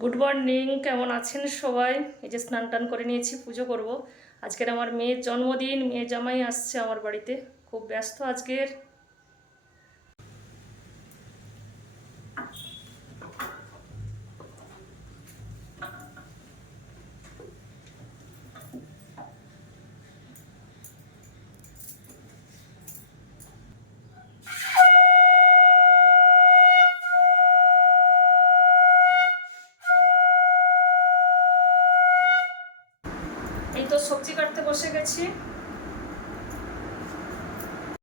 Good morning, কেমন আছেন সবাই? এই যে স্নান টান করে নিয়েছি, পুজো করব। আজকের আমার মেয়ের জন্মদিন, মেয়ে জামাই আসছে আমার বাড়িতে। খুব ব্যস্ত আজকের। এই তো সবজি কাটতে বসে গেছি।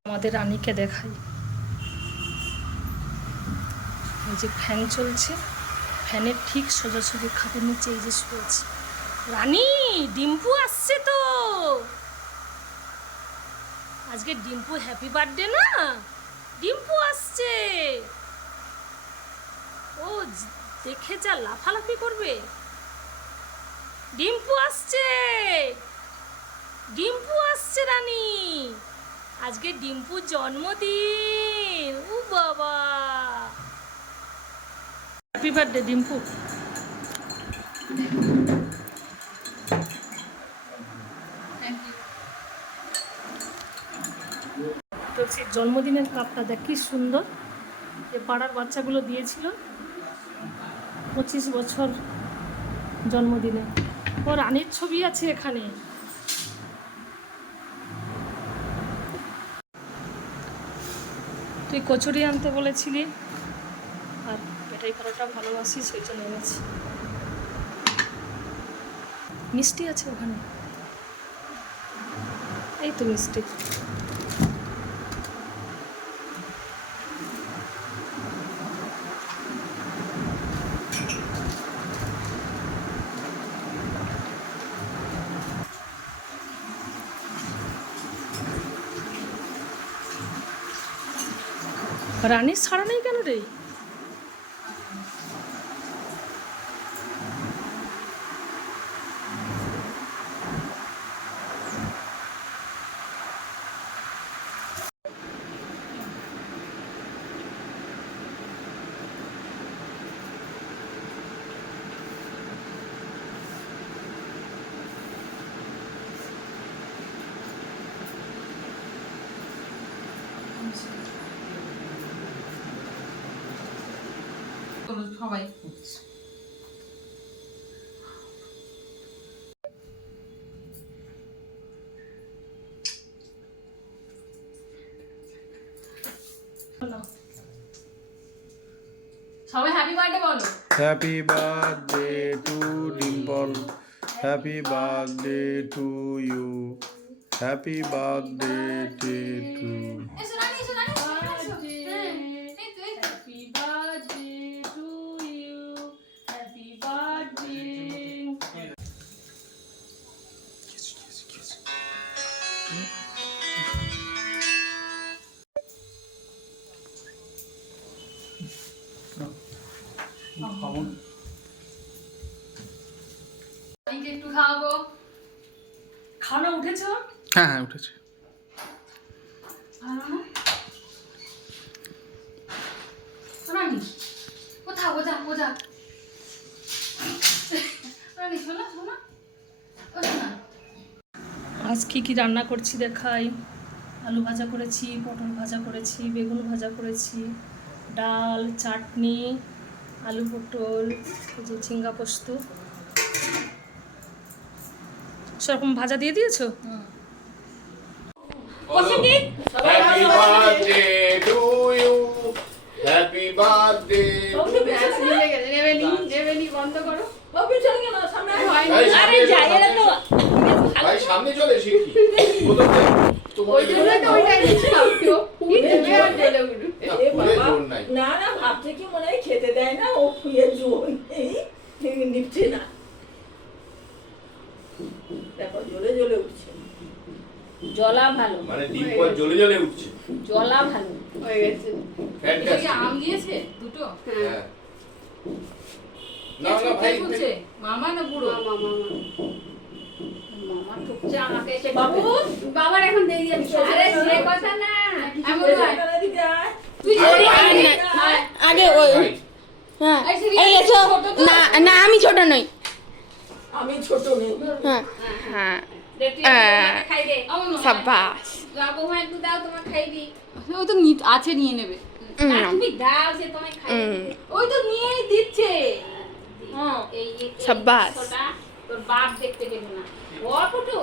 আমাদের রানীকে দেখাই। এই যে ফ্যান চলছে, ফ্যানের ঠিক সোজাসুজি খাটের নিচে এই যে শুয়েছে রানী। ডিম্পু আসছে তো আজকে। ডিম্পু হ্যাপি বার্থডে না? ডিম্পু আসছে। ও দেখে যা লাফালাফি করবে। ডিম্পু আসছে, ডিম্পু আসছে রানী। আজকে ডিম্পুর জন্মদিন। ও বাবা, হ্যাপি বার্থডে ডিম্পু। তুলসির জন্মদিনের কাপটা দেখ কি সুন্দর। যে পাড়ার বাচ্চাগুলো দিয়েছিল 25 বছর জন্মদিনে। ও রানীর ছবি আছে এখানে। তুই কচুরি আনতে বলেছিলি, আর পেটাই পরোটা ভালোবাসি, সেই জন্য এনেছি। মিষ্টি আছে ওখানে, এই তো মিষ্টি। রানীর ছাড়া নেই কেন রে? সবাই সবাই হ্যাপি বার্থডে বলো। Happy birthday to Dimple, happy birthday to you, happy birthday to এসো রানী, এসো রানী, happy birthday to you, happy birthday. রানীকে একটু খাওয়াবো। খাওয়া উঠেছ? হ্যাঁ হ্যাঁ উঠেছে। ভালো না রানী? কোথাও বোঝা বোঝা রানী, শোনা শোনা, ও শোনা। আজ কি কি রান্না করছি দেখাই। আলু ভাজা করেছি, পটল ভাজা করেছি, বেগুন ভাজা করেছি, ডাল, চাটনি, আলু পটল, এই যে ঝিঙ্গা পোস্ত। সেরকম ভাজা দিয়ে দিয়েছো? Happy birthday to you, happy birthday. বন্ধ করো। আরে যাই, এরা তো ভাই সামনে চলে এসে কি ওই জন্য তো ওইটা দিচ্ছিলাম তো কি দেবে আর জ্বলে উঠবে। না না, ভাবছে কি মনে হয় খেতে দেয় না, ও ফুয়ের জোর নেই, নিচ্ছে না। দেখো জ্বলে জ্বলে উঠছে। জলা ভালো, মানে ডিম্পল জ্বলে জ্বলে উঠছে। জলা ভালো হয়ে গেছে। ফ্যান্টাস্টিক। কি আম দিয়েছে দুটো? হ্যাঁ না না ভাই, মামা না বুড়ো? মামা মামা মামা ঠুকছে আমাকে এসে। বাবু, বাবার এখন দেরি আছে। আরে সে কথা না, এমন নয়। তুই আরে, জলদি আরে, আয়। আগে ওই ভাই, হ্যাঁ এই সিঁড়ি এই এসো ছোট তো? না না, আমি আমি ছোট নই। আমি ছোট নেই। হ্যাঁ হ্যাঁ দে তুই আমাকে খাই দে। সাব্বাস। বৌমা একটু দাও তোমার খাই দি। ও তো আছে নিয়ে নেবে। আর তুমি দাও সে তোমায় খাই দিবে। ওই তো নিয়েই দিচ্ছে। এই সাব্বাস। তোর বাপ দেখতে পেলো না। ও পটু